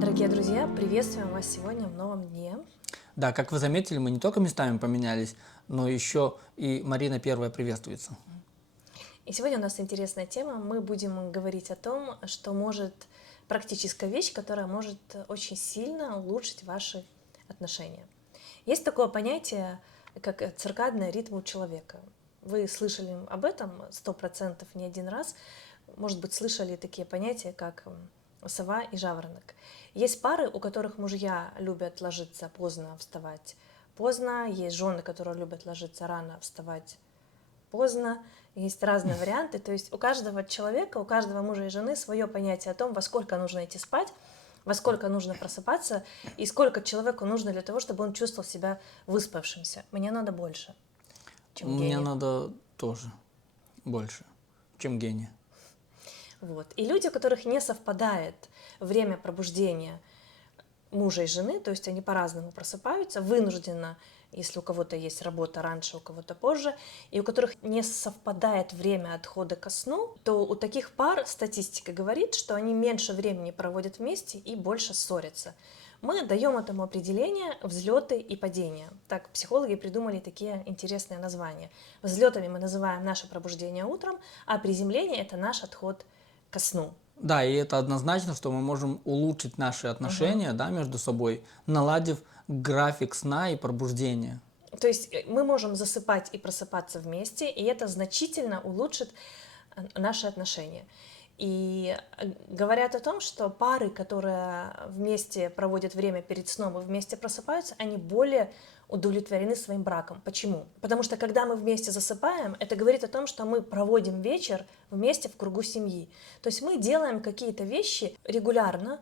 Дорогие друзья, приветствуем вас сегодня в новом дне. Да, как вы заметили, мы не только местами поменялись, но еще и Марина первая приветствуется. И сегодня у нас интересная тема. Мы будем говорить о том, что может практическая вещь, которая может очень сильно улучшить ваши отношения. Есть такое понятие, как циркадный ритм у человека. Вы слышали об этом 100% не один раз. Может быть, слышали такие понятия, как сова и жаворонок. Есть пары, у которых мужья любят ложиться поздно, вставать поздно. Есть жены, которые любят ложиться рано, вставать поздно. Есть разные варианты. То есть у каждого человека, у каждого мужа и жены свое понятие о том, во сколько нужно идти спать, во сколько нужно просыпаться и сколько человеку нужно для того, чтобы он чувствовал себя выспавшимся. Мне надо больше, чем Мне гению. надо тоже больше, чем гения. Вот. И люди, у которых не совпадает время пробуждения мужа и жены, то есть они по-разному просыпаются, вынужденно, если у кого-то есть работа раньше, у кого-то позже, и у которых не совпадает время отхода ко сну, то у таких пар статистика говорит, что они меньше времени проводят вместе и больше ссорятся. Мы даем этому определение взлеты и падения. Так психологи придумали такие интересные названия. Взлетами мы называем наше пробуждение утром, а приземление – это наш отход ко сну. Да, и это однозначно, что мы можем улучшить наши отношения, да, между собой, наладив график сна и пробуждения. То есть мы можем засыпать и просыпаться вместе, и это значительно улучшит наши отношения. И говорят о том, что пары, которые вместе проводят время перед сном и вместе просыпаются, они более удовлетворены своим браком. Почему? Потому что когда мы вместе засыпаем, это говорит о том, что мы проводим вечер вместе в кругу семьи. То есть мы делаем какие-то вещи регулярно,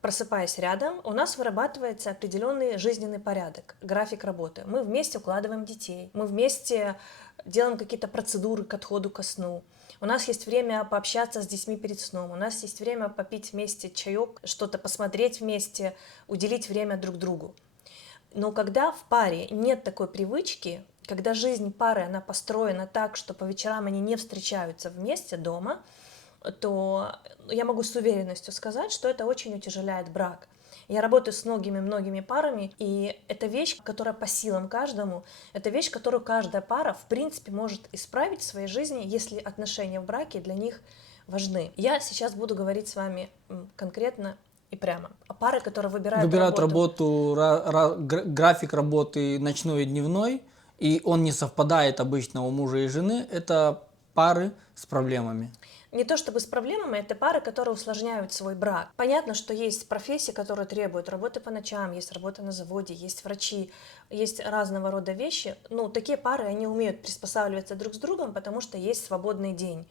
просыпаясь рядом, у нас вырабатывается определенный жизненный порядок, график работы. Мы вместе укладываем детей, мы вместе делаем какие-то процедуры к отходу ко сну. У нас есть время пообщаться с детьми перед сном, у нас есть время попить вместе чаек, что-то посмотреть вместе, уделить время друг другу. Но когда в паре нет такой привычки, когда жизнь пары, она построена так, что по вечерам они не встречаются вместе дома, то я могу с уверенностью сказать, что это очень утяжеляет брак. Я работаю с многими парами, и это вещь, которая по силам каждому, это вещь, которую каждая пара, в принципе, может исправить в своей жизни, если отношения в браке для них важны. Я сейчас буду говорить с вами конкретно и прямо. А пары, которые Выбирают работу, график работы ночной и дневной, и он не совпадает обычно у мужа и жены, это пары с проблемами. Не то чтобы с проблемами, это пары, которые усложняют свой брак. Понятно, что есть профессии, которые требуют работы по ночам, есть работа на заводе, есть врачи, есть разного рода вещи. Ну, такие пары, они умеют приспосабливаться друг с другом, потому что есть свободный день.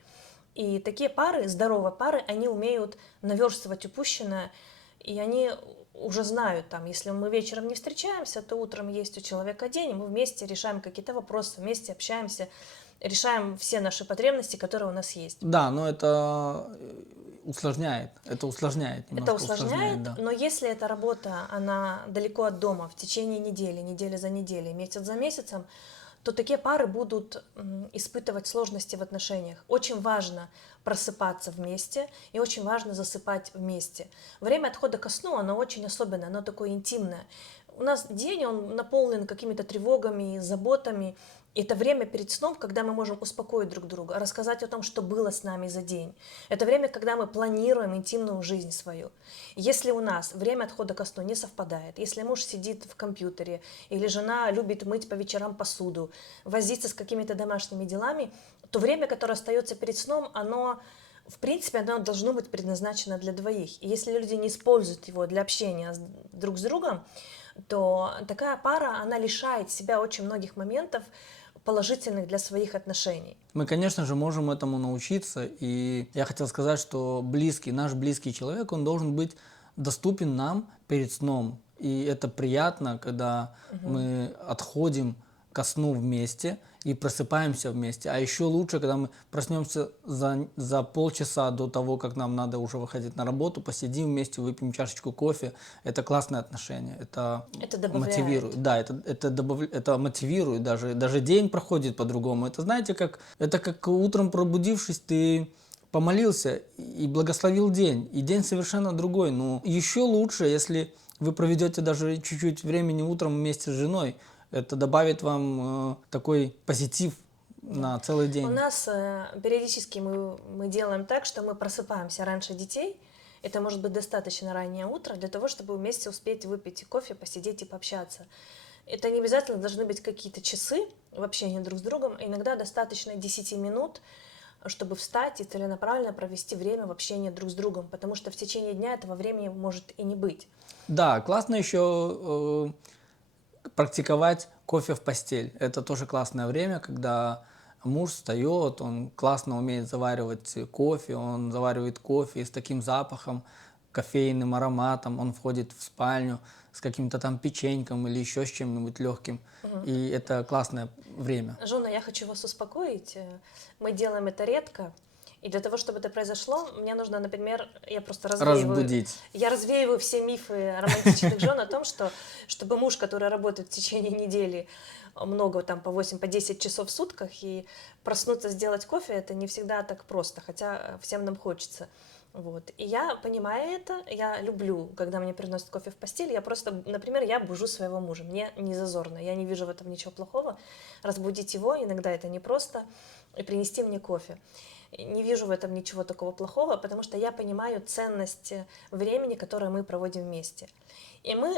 И такие пары, здоровые пары, они умеют наверстывать упущенное, и они уже знают, там, если мы вечером не встречаемся, то утром есть у человека день, и мы вместе решаем какие-то вопросы, вместе общаемся, решаем все наши потребности, которые у нас есть. Да, но это усложняет, Это усложняет, да. но если эта работа, она далеко от дома в течение недели, неделя за неделей, месяц за месяцем, то такие пары будут испытывать сложности в отношениях. Очень важно просыпаться вместе и очень важно засыпать вместе. Время отхода ко сну, оно очень особенное, оно такое интимное. У нас день, он наполнен какими-то тревогами, заботами. И это время перед сном, когда мы можем успокоить друг друга, рассказать о том, что было с нами за день. Это время, когда мы планируем интимную жизнь свою. Если у нас время отхода ко сну не совпадает, если муж сидит в компьютере, или жена любит мыть по вечерам посуду, возиться с какими-то домашними делами, то время, которое остается перед сном, оно, в принципе, оно должно быть предназначено для двоих. И если люди не используют его для общения друг с другом, то такая пара, она лишает себя очень многих моментов положительных для своих отношений. Мы, конечно же, можем этому научиться, и я хотел сказать, что наш близкий человек, он должен быть доступен нам перед сном, и это приятно, когда мы отходим ко сну вместе и просыпаемся вместе. А еще лучше, когда мы проснемся за полчаса до того, как нам надо уже выходить на работу, посидим вместе, выпьем чашечку кофе. Это классное отношение. Это мотивирует. Да, это мотивирует. Даже день проходит по-другому. Это, знаете, это как утром пробудившись, ты помолился и благословил день, и день совершенно другой. Но еще лучше, если вы проведете даже чуть-чуть времени утром вместе с женой. Это добавит вам такой позитив на целый У день. нас периодически мы делаем так, что мы просыпаемся раньше детей. Это может быть достаточно раннее утро для того, чтобы вместе успеть выпить кофе, посидеть и пообщаться. Это не обязательно должны быть какие-то часы в общении друг с другом. Иногда достаточно 10 минут, чтобы встать и целенаправленно провести время в общении друг с другом, потому что в течение дня этого времени может и не быть. Да, классно еще практиковать кофе в постель. Это тоже классное время, когда муж встает, он классно умеет заваривать кофе, он заваривает кофе с таким запахом, кофейным ароматом, он входит в спальню с каким-то там печеньком или еще с чем-нибудь легким. И это классное время. Жена, я хочу вас успокоить. Мы делаем это редко. И для того, чтобы это произошло, мне нужно, например, я просто Разбудить. развеиваю все мифы романтичных жен о том, что чтобы муж, который работает в течение недели много, там по 8, по 10 часов в сутках, и проснуться, сделать кофе, это не всегда так просто, хотя всем нам хочется. Вот. И я понимаю это, я люблю, когда мне приносят кофе в постель, я просто, например, я бужу своего мужа, мне не зазорно, я не вижу в этом ничего плохого, разбудить его, иногда это непросто, и принести мне кофе. Не вижу в этом ничего такого плохого, потому что я понимаю ценность времени, которое мы проводим вместе. И мы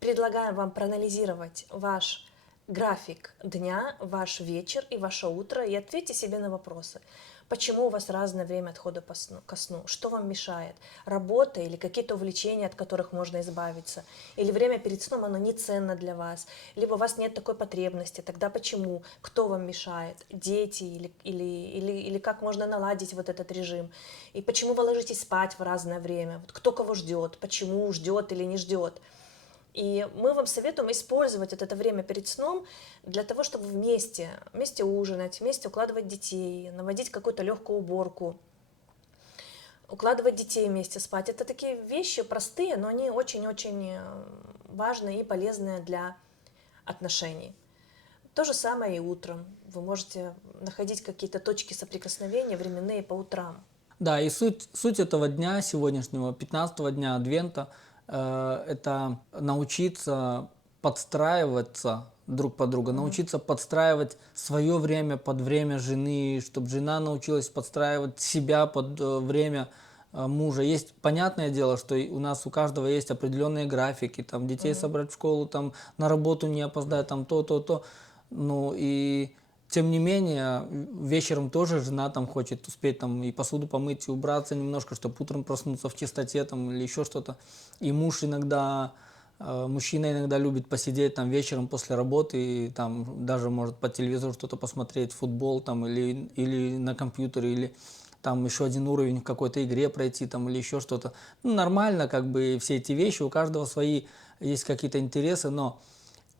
предлагаем вам проанализировать ваш график дня, ваш вечер и ваше утро и ответьте себе на вопросы. Почему у вас разное время отхода ко сну? Что вам мешает? Работа или какие-то увлечения, от которых можно избавиться? Или время перед сном, оно не ценно для вас? Либо у вас нет такой потребности, тогда почему? Кто вам мешает? Дети или как можно наладить вот этот режим? И почему вы ложитесь спать в разное время? Вот кто кого ждет? Почему ждет или не ждет? И мы вам советуем использовать вот это время перед сном для того, чтобы вместе ужинать, вместе укладывать детей, наводить какую-то легкую уборку, укладывать детей вместе спать. Это такие вещи простые, но они очень-очень важные и полезные для отношений. То же самое и утром. Вы можете находить какие-то точки соприкосновения временные по утрам. Да, и суть этого дня сегодняшнего, 15-го дня Адвента, это научиться подстраиваться друг под друга, научиться подстраивать свое время под время жены, чтобы жена научилась подстраивать себя под время мужа. Есть понятное дело, что у нас у каждого есть определенные графики, там детей собрать в школу, там на работу не опоздать, там то. Ну и тем не менее, вечером тоже жена там хочет успеть там и посуду помыть, и убраться немножко, чтобы утром проснуться в чистоте там или еще что-то. И мужчина иногда любит посидеть там вечером после работы, и там даже может по телевизору что-то посмотреть, футбол там или на компьютере, или там еще один уровень в какой-то игре пройти там или еще что-то. Ну, нормально, как бы все эти вещи, у каждого свои есть какие-то интересы, но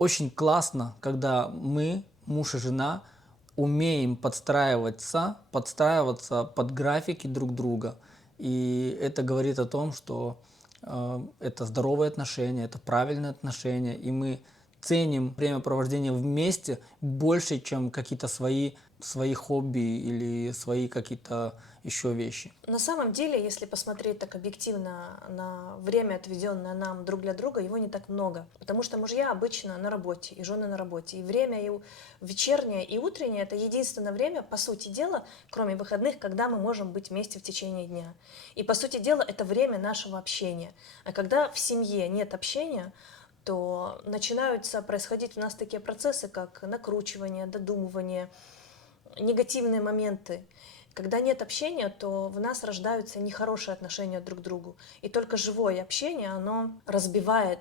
очень классно, когда мы, муж и жена, умеем подстраиваться под графики друг друга. И это говорит о том, что это здоровые отношения, это правильные отношения, и мы ценим времяпровождение вместе больше, чем какие-то свои хобби или свои какие-то еще вещи. На самом деле, если посмотреть так объективно на время, отведенное нам друг для друга, его не так много. Потому что мужья обычно на работе, и жены на работе. И время и вечернее, и утреннее – это единственное время, по сути дела, кроме выходных, когда мы можем быть вместе в течение дня. И, по сути дела, это время нашего общения. А когда в семье нет общения, то начинаются происходить у нас такие процессы, как накручивание, додумывание, негативные моменты. Когда нет общения, то в нас рождаются нехорошие отношения друг к другу. И только живое общение, оно разбивает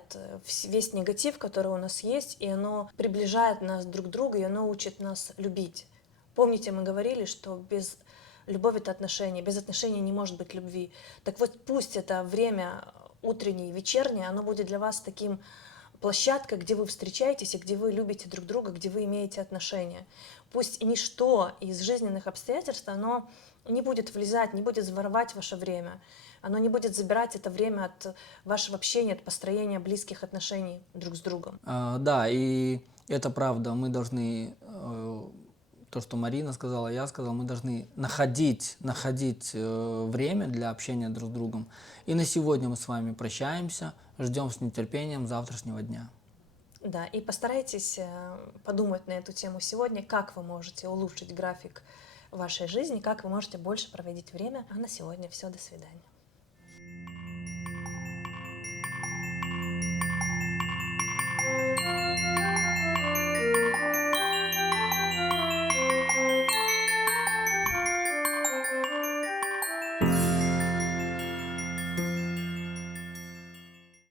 весь негатив, который у нас есть, и оно приближает нас друг к другу, и оно учит нас любить. Помните, мы говорили, что без любовь — это отношения, без отношений не может быть любви. Так вот, пусть это время утреннее и вечернее, оно будет для вас таким площадкой, где вы встречаетесь и где вы любите друг друга, где вы имеете отношения. Пусть ничто из жизненных обстоятельств, оно не будет влезать, не будет воровать ваше время, оно не будет забирать это время от вашего общения, от построения близких отношений друг с другом. Да, и это правда, мы должны то, что Марина сказала, я сказал, мы должны находить время для общения друг с другом. И на сегодня мы с вами прощаемся, ждем с нетерпением завтрашнего дня. Да, и постарайтесь подумать на эту тему сегодня, как вы можете улучшить график вашей жизни, как вы можете больше проводить время. А на сегодня все, до свидания.